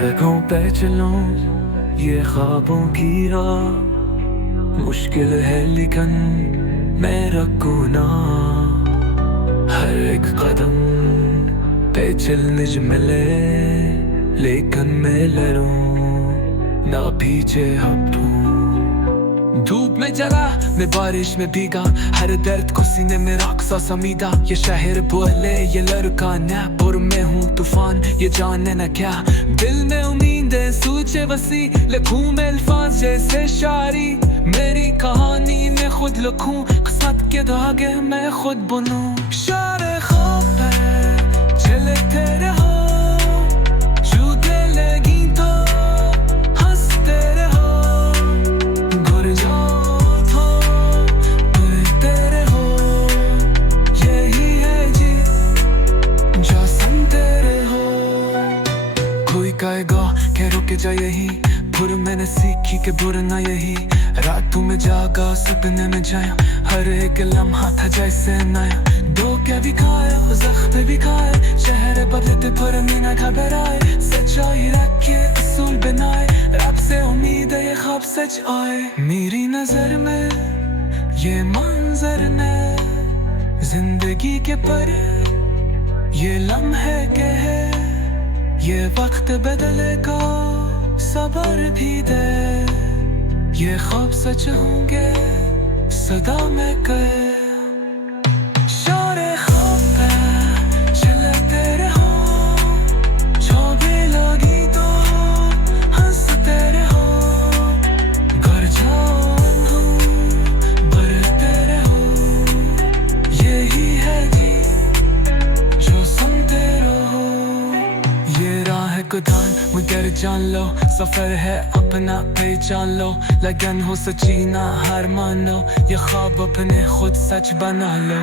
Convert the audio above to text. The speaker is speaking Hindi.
सड़कों पे चलूं ये ख्वाबों की राह, मुश्किल है लेकिन मैं रखूं ना। हर एक कदम पे चलने मिले लेकिन मैं लड़ूं ना, पीछे हटूं। धूप में जला मैं बारिश में भीगा, हर दर्द को सीने में रखा समीदा। ये शहर बोले ये लड़का नैपुर में हूँ तूफान, ये जाने न क्या दिल में उम्मीदें सूचे वसी। लिखूं मैं अल्फाज जैसे शायरी, मेरी कहानी में खुद लिखूं, किस्मत के धागे मैं खुद बुनूं। शारे ख्वाब पे चलते रहो, छूते लगी तो हंसते रहो, घुर जाओ तो डरते रहो। यही है जी जो सुनते रहो। कोई कहेगा कि रुक जा यही, फिर मैंने सीखी कि बुरा ना यही। रातों में जागा सपने में जाया, हर एक लम्हा था जैसे नया। धोखे भी खाए जख्म भी खाए, शहर बदलते पर मैं न घबराए। सच्चाई रखे असूल बनाए, रब से उम्मीद है ये ख्वाब सच आए। मेरी नजर में ये मंजर ने जिंदगी के पर ये लम्हे के है। ये वक्त बदलेगा सबर भी दे, ये ख्वाब सच होंगे सदा में कहे। शारे ख्वाब पे चलते रहो, जो भी लगी तो हंसते रहो, घर जाओ बढ़ते रहो। यही है जी जो सुनते रहो। ये राह कुदान मगर जान लो, सफर है अपना पहचान लो। लगन हो सच्ची ना हार मानो, ये ख्वाब अपने खुद सच बना लो।